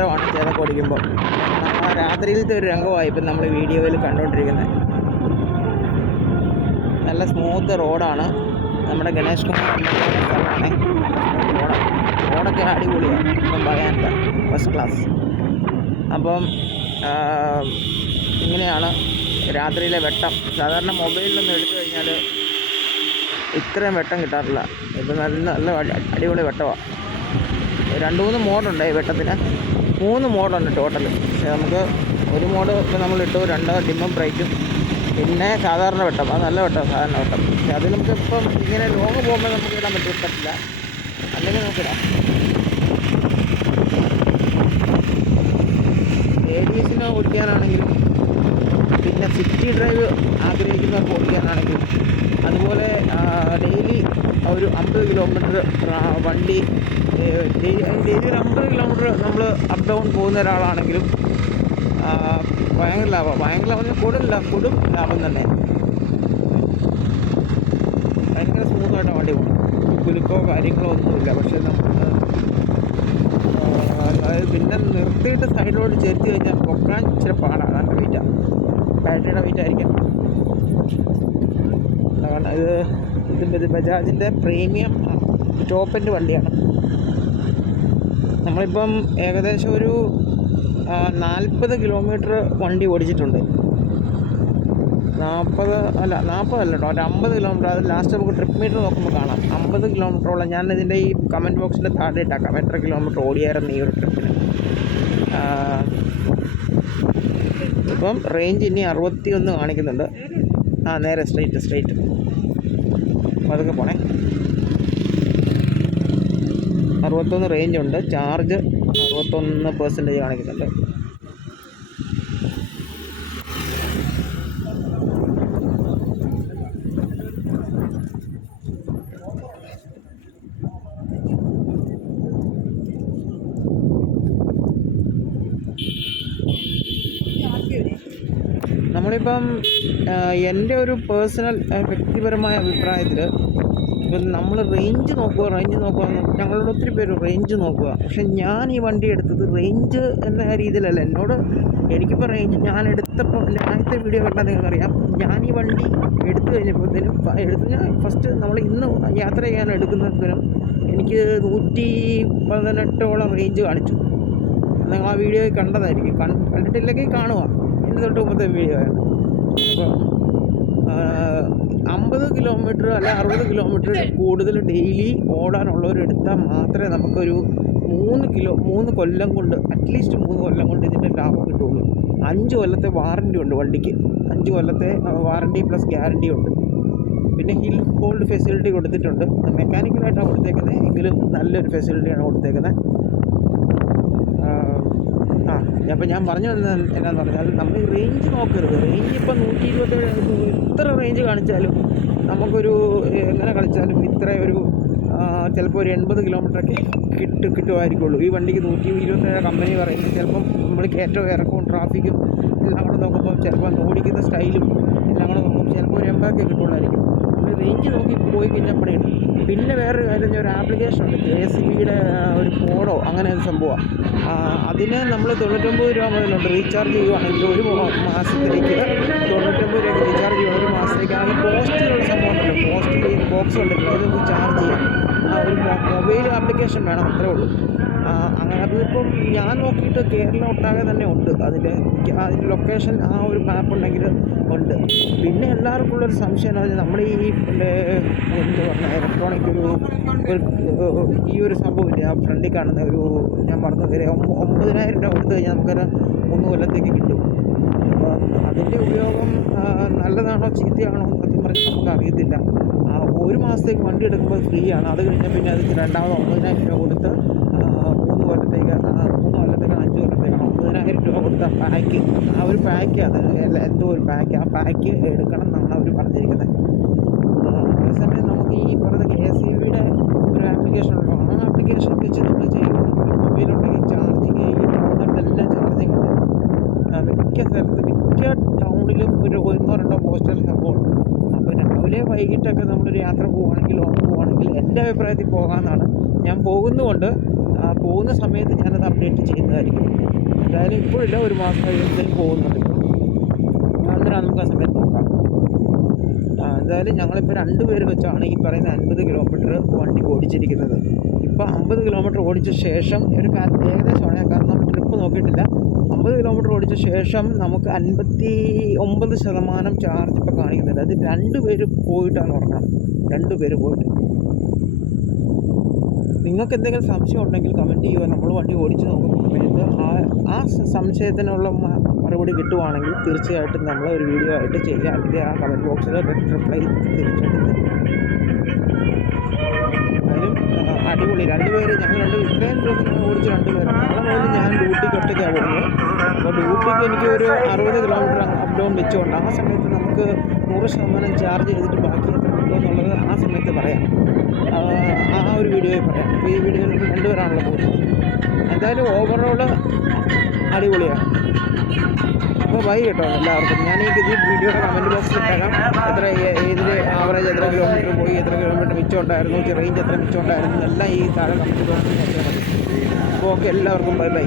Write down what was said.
ഓട്ടമാണ് ചേതക്ക് ഓടിക്കുമ്പോൾ. ആ രാത്രിയിലത്തെ ഒരു രംഗമായി ഇപ്പം നമ്മൾ വീഡിയോയിൽ കണ്ടുകൊണ്ടിരിക്കുന്നത്. നല്ല സ്മൂത്ത് റോഡാണ് നമ്മുടെ ഗണേഷ് റോഡ് റോഡൊക്കെ അടിപൊളിയാണ്. ഒന്നും പറയാനില്ല. ഫസ്റ്റ് ക്ലാസ് അപ്പം ഇങ്ങനെയാണ് രാത്രിയിലെ വെട്ടം. സാധാരണ മൊബൈലിലൊന്നും എടുത്തു കഴിഞ്ഞാൽ ഇത്രയും വെട്ടം കിട്ടാറില്ല. ഇപ്പം നല്ല നല്ല അടിപൊളി വെട്ടമാണ് രണ്ട് മൂന്ന് മോഡുണ്ട് ഈ വെട്ടത്തിന്. മൂന്ന് മോഡുണ്ട് ടോട്ടൽ നമുക്ക് ഒരു മോഡ് ഇപ്പോൾ നമ്മൾ ഇട്ടു രണ്ട് ഡിമ്മും ബ്രൈറ്റും പിന്നെ സാധാരണ വെട്ടം അത് നല്ല വെട്ടം സാധാരണ വെട്ടം. പക്ഷേ അത് നമുക്ക് ഇപ്പം ഇങ്ങനെ ലോങ് പോകുമ്പോൾ നമുക്ക് ഇടാൻ പറ്റും പറ്റില്ല. അല്ലെങ്കിൽ നമുക്കിടാം ലേഡീസിന് ഓടിക്കാനാണെങ്കിലും പിന്നെ സിറ്റി ഡ്രൈവ് ആഗ്രഹിക്കുന്നവർക്ക് ഓടിക്കാനാണെങ്കിലും അതുപോലെ ഡെയിലി ഒരു അമ്പത് കിലോമീറ്റർ വണ്ടി ഡെയിലി ഒരു അമ്പത് കിലോമീറ്റർ നമ്മൾ അപ്പ് ഡൗൺ പോകുന്ന ഒരാളാണെങ്കിലും ഭയങ്കര ലാഭം ഭയങ്കര ലാഭം കൊടും കൊടും ലാഭം തന്നെ. ഭയങ്കര സ്മൂത്തായിട്ട് വണ്ടി പോകും കുലുക്കോ കാര്യങ്ങളോ ഒന്നുമില്ല. പക്ഷേ നമ്മൾ അതായത് പിന്നെ നിർത്തിയിട്ട് സൈഡിലോട്ട് ചെരുത്തി കഴിഞ്ഞാൽ പൊക്കാൻ ഇച്ചിരി പാടാണ് അതിന്റെ വെയിറ്റാണ് ബാറ്ററിയുടെ വെയിറ്റ് അതാണ് ഇത്. ഇത് ഇത് ബജാജിന്റെ പ്രീമിയം ടോപ്പ് എൻഡ് വണ്ടിയാണ്. നമ്മളിപ്പം ഏകദേശം ഒരു നാൽപ്പത് കിലോമീറ്റർ വണ്ടി ഓടിച്ചിട്ടുണ്ട്. നാൽപ്പത് അല്ല നാൽപ്പതല്ല കേട്ടോ ഒരു അമ്പത് കിലോമീറ്റർ അത് ലാസ്റ്റ് നമുക്ക് ട്രിപ്പ് മീറ്റർ നോക്കുമ്പോൾ കാണാം. അമ്പത് കിലോമീറ്ററോളം ഞാൻ ഇതിന്റെ ഈ കമന്റ് ബോക്സിന്റെ താഴെ ഇട്ടാക്കാം. എത്ര കിലോമീറ്റർ ഓടിയായിരുന്നു ഈ ഒരു ട്രിപ്പിന്? ഇപ്പം റേഞ്ച് ഇനി അറുപത്തി ഒന്ന് കാണിക്കുന്നുണ്ട്. ആ നേരെ സ്ട്രെയിറ്റ് സ്ട്രെയിറ്റ് അപ്പോൾ അതൊക്കെ പോണേ. അറുപത്തൊന്ന് റേഞ്ച് ഉണ്ട്. ചാർജ് അറുപത്തൊന്ന് പെർസെന്റേജ് കാണിക്കുന്നുണ്ട്. നമ്മളിപ്പം എന്റെ ഒരു പേഴ്സണൽ വ്യക്തിപരമായ അഭിപ്രായത്തിൽ ഇപ്പം നമ്മൾ റേഞ്ച് നോക്കുക റേഞ്ച് നോക്കുക ഞങ്ങളോട് ഒത്തിരി പേര് റേഞ്ച് നോക്കുക. പക്ഷെ ഞാൻ ഈ വണ്ടി എടുത്തത് റേഞ്ച് എന്ന രീതിയിലല്ല. എന്നോട് എനിക്കിപ്പോൾ റേഞ്ച് ഞാൻ എടുത്തപ്പോൾ ആദ്യത്തെ വീഡിയോ കണ്ടാൽ നിങ്ങൾക്കറിയാം ഞാൻ ഈ വണ്ടി എടുത്തു കഴിഞ്ഞപ്പോഴത്തേനും എടുത്തു ഞാൻ ഫസ്റ്റ് നമ്മൾ ഇന്ന് യാത്ര ചെയ്യാൻ എടുക്കുന്നതിനും എനിക്ക് നൂറ്റി പതിനെട്ടോളം റേഞ്ച് കാണിച്ചു. നിങ്ങൾ ആ വീഡിയോ കണ്ടതായിരിക്കും. കണ്ടിട്ടില്ലെങ്കിൽ കാണുക. തൊട്ട് മുമ്പത്തെ വീഡിയോ ആണ്. അപ്പം അമ്പത് കിലോമീറ്റർ അല്ല അറുപത് കിലോമീറ്റർ കൂടുതൽ ഡെയിലി ഓടാനുള്ളവരെടുത്താൽ മാത്രമേ നമുക്കൊരു മൂന്ന് കിലോ മൂന്ന് കൊല്ലം കൊണ്ട് അറ്റ്ലീസ്റ്റ് മൂന്ന് കൊല്ലം കൊണ്ട് ഇതിന്റെ ലാഭം കിട്ടുള്ളൂ അഞ്ച് കൊല്ലത്തെ വാറണ്ടി ഉണ്ട് വണ്ടിക്ക്. അഞ്ച് കൊല്ലത്തെ വാറണ്ടി പ്ലസ് ഗ്യാരണ്ടി ഉണ്ട്. പിന്നെ ഹിൽ ഹോൾഡ് ഫെസിലിറ്റി കൊടുത്തിട്ടുണ്ട്. മെക്കാനിക്കലായിട്ടാണ് കൊടുത്തേക്കുന്നത്. എങ്കിലും നല്ലൊരു ഫെസിലിറ്റിയാണ് കൊടുത്തേക്കുന്നത്. അപ്പോൾ ഞാൻ പറഞ്ഞു വന്നത് എന്നാന്ന് പറഞ്ഞാൽ നമ്മൾ റേഞ്ച് നോക്കരുത്. റേഞ്ച് ഇപ്പം നൂറ്റി ഇരുപത്തേഴ് ഇത്ര റേഞ്ച് കാണിച്ചാലും നമുക്കൊരു എങ്ങനെ കളിച്ചാലും ഇത്ര ഒരു ചിലപ്പോൾ ഒരു എൺപത് കിലോമീറ്ററൊക്കെ കിട്ടു കിട്ടുമായിരിക്കുള്ളൂ. ഈ വണ്ടിക്ക് നൂറ്റി ഇരുപത്തേഴ് കമ്പനി പറയുന്നത് ചിലപ്പം നമ്മൾ കയറ്റവും ഇറക്കവും ട്രാഫിക്കും എല്ലാം കൂടെ നോക്കുമ്പോൾ ചിലപ്പോൾ ഓടിക്കുന്ന സ്റ്റൈലും എല്ലാം കൂടെ നോക്കുമ്പോൾ ചിലപ്പോൾ ഒരു എൺപതൊക്കെ കിട്ടുള്ളായിരിക്കും. നമ്മൾ റേഞ്ച് നോക്കി പോയി കഴിഞ്ഞാൽ പണിയുണ്ട് പിന്നെ വേറൊരു കാര്യം ഒരു ആപ്ലിക്കേഷൻ ഉണ്ട് കെ എസ് ബിയുടെ ഒരു കോഡോ അങ്ങനെ ഒരു സംഭവമാണ് അതിന് നമ്മൾ തൊണ്ണൂറ്റൊമ്പത് രൂപ മുതലുണ്ട് റീചാർജ് ചെയ്യുവാണെങ്കിൽ ഒരു മാസത്തിലേക്ക് തൊണ്ണൂറ്റൊമ്പത് രൂപ റീചാർജ് ചെയ്യുക ഒരു മാസത്തേക്ക്. ആ പോസ്റ്റിലുള്ള സംഭവം ഉണ്ടല്ലോ പോസ്റ്റിൽ ബോക്സ് ഉണ്ടല്ലോ അത് നമുക്ക് ചാർജ് ചെയ്യാം ഒരു മൊബൈൽ ആപ്ലിക്കേഷൻ വേണം അത്രേ ഉള്ളൂ. അങ്ങനെ അതിപ്പം ഞാൻ നോക്കിയിട്ട് കേരളം ഒട്ടാകെ തന്നെ ഉണ്ട്. അതിന്റെ അതിന്റെ ലൊക്കേഷൻ ആ ഒരു മാപ്പ് ഉണ്ടെങ്കിൽ ഉണ്ട്. പിന്നെ എല്ലാവർക്കും ഉള്ളൊരു സംശയം പറഞ്ഞാൽ നമ്മുടെ ഈ എന്ത് പറഞ്ഞ ഇലക്ട്രോണിക് ഒരു ഈ ഒരു സംഭവമില്ല ആ ഫ്രണ്ടിൽ കാണുന്ന ഒരു ഞാൻ പറഞ്ഞ ഒമ്പ- ഒമ്പതിനായിരം രൂപ കൊടുത്തു കഴിഞ്ഞാൽ നമുക്കൊരു മൂന്ന് കൊല്ലത്തേക്ക് കിട്ടും. അതിന്റെ ഉപയോഗം നല്ലതാണോ ചീത്തയാണോ സത്യം പറഞ്ഞാൽ നമുക്ക് അറിയത്തില്ല ഒരു മാസത്തേക്ക് വണ്ടി എടുക്കുമ്പോൾ ഫ്രീ ആണ്. അത് കഴിഞ്ഞാൽ പിന്നെ അത് രണ്ടാമത് ഒമ്പതിനായിരം രൂപ കൊടുത്ത് മൂന്ന് കൊല്ലത്തേക്ക് മൂന്ന് കൊല്ലത്തേക്ക് അഞ്ച് കൊല്ലത്തേക്കാണ് ഒമ്പതിനായിരം രൂപ കൊടുത്ത പാക്ക് ആ ഒരു പാക്ക് അത് എന്തോ ഒരു പാക്ക് ആ പാക്ക് എടുക്കണം എന്നാണ് അവർ പറഞ്ഞിരിക്കുന്നത് ആ, അതേസമയം നമുക്ക് ഈ പറയുന്ന കെ എസ് ഇ ബിയുടെ ഒരു ആപ്ലിക്കേഷൻ ഉണ്ടല്ലോ ആ ആപ്ലിക്കേഷൻ വെച്ച് നമ്മൾ ചെയ്യുമ്പോൾ നമ്മുടെ മൊബൈലുണ്ടെങ്കിൽ ചാർജിങ് ഈ പോകുന്നിടത്തെല്ലാം ചാർജിങ് ഉണ്ട് ആ, മിക്ക സ്ഥലത്ത് മിക്ക ടൗണിലും ഒരു ഒന്നോ രണ്ടോ പോസ്റ്റൽ സംഭവമുണ്ട് അപ്പോൾ നമ്മൾ നമ്മളൊരു യാത്ര പോവുകയാണെങ്കിൽ ലോങ് പോവുകയാണെങ്കിൽ എന്റെ അഭിപ്രായത്തിൽ പോകാമെന്നാണ് ഞാൻ പോകുന്നതുകൊണ്ട് പോകുന്ന സമയത്ത് ഞാനത് അപ്ഡേറ്റ് ചെയ്യുന്നതായിരിക്കും. എന്തായാലും ഇപ്പോഴില്ല ഒരു മാസം കഴിയുമ്പോഴത്തേക്കും പോകുന്നുണ്ട് അന്നേരം നമുക്ക് ആ സമയത്ത് നോക്കാം? എന്തായാലും ഞങ്ങളിപ്പോൾ രണ്ട് പേര് വെച്ചാണ് ഈ പറയുന്ന അൻപത് കിലോമീറ്റർ വണ്ടി ഓടിച്ചിരിക്കുന്നത്. ഇപ്പോൾ അമ്പത് കിലോമീറ്റർ ഓടിച്ച ശേഷം ഒരു ഏകദേശമാണ് കാരണം ട്രിപ്പ് നോക്കിയിട്ടില്ല. അമ്പത് കിലോമീറ്റർ ഓടിച്ച ശേഷം നമുക്ക് അൻപത്തി ഒമ്പത് ശതമാനം ചാർജ് ഇപ്പോൾ കാണിക്കുന്നുണ്ട്. അത് രണ്ട് പേര് പോയിട്ടാണ് പറഞ്ഞത് രണ്ട് പേര് പോയിട്ട്. നിങ്ങൾക്ക് എന്തെങ്കിലും സംശയം ഉണ്ടെങ്കിൽ കമന്റ് ചെയ്യുക. നമ്മൾ വണ്ടി ഓടിച്ച് നോക്കുന്ന സമയത്ത് ആ ആ സംശയത്തിനുള്ള മറുപടി കിട്ടുവാണെങ്കിൽ തീർച്ചയായിട്ടും നമ്മൾ ഒരു വീഡിയോ ആയിട്ട് ചെയ്യുക അല്ലെങ്കിൽ ആ കമന്റ് ബോക്സിൽ റിപ്ലൈ തീർച്ചയായിട്ടും തരും അടിപൊളി. രണ്ടുപേര് ഞങ്ങൾ രണ്ട് ഇത്രയും ദിവസം ഞങ്ങൾ ഓടിച്ച രണ്ടുപേരും. നാളെ മുതൽ ഞാൻ ഡ്യൂട്ടിക്ക് ഒറ്റയ്ക്കാണ് പോകുന്നത് അപ്പോൾ ഡ്യൂട്ടിക്ക് എനിക്ക് ഒരു അറുപത് കിലോമീറ്റർ അപ് ഡൗൺ വെച്ചുകൊണ്ട് ആ സമയത്ത് നമുക്ക് നൂറ് ശതമാനം ചാർജ് ചെയ്തിട്ട് ബാക്കി എത്ര എന്നുള്ളത് ആ സമയത്ത് പറയാം. ആ, ഒരു വീഡിയോയിൽ പറയാം. അപ്പോൾ ഈ വീഡിയോയിൽ രണ്ടുപേരാണല്ലോ പോകുന്നത് എന്തായാലും ഓവറോൾ അടിപൊളിയാണ്. അപ്പോൾ ബൈ കേട്ടോ എല്ലാവർക്കും. ഞാൻ ഈ വീഡിയോയുടെ കമന്റ് ബോക്സിൽ ഇട്ടേക്കാം. കിലോമീറ്റർ മിച്ചം ഉണ്ടായിരുന്നു റേഞ്ച് എത്ര മിച്ചമുണ്ടായിരുന്നു എല്ലാം ഈ താഴെ കമന്റ് നോക്കിയാൽ അപ്പോൾ ഓക്കെ എല്ലാവർക്കും ബൈ ബൈ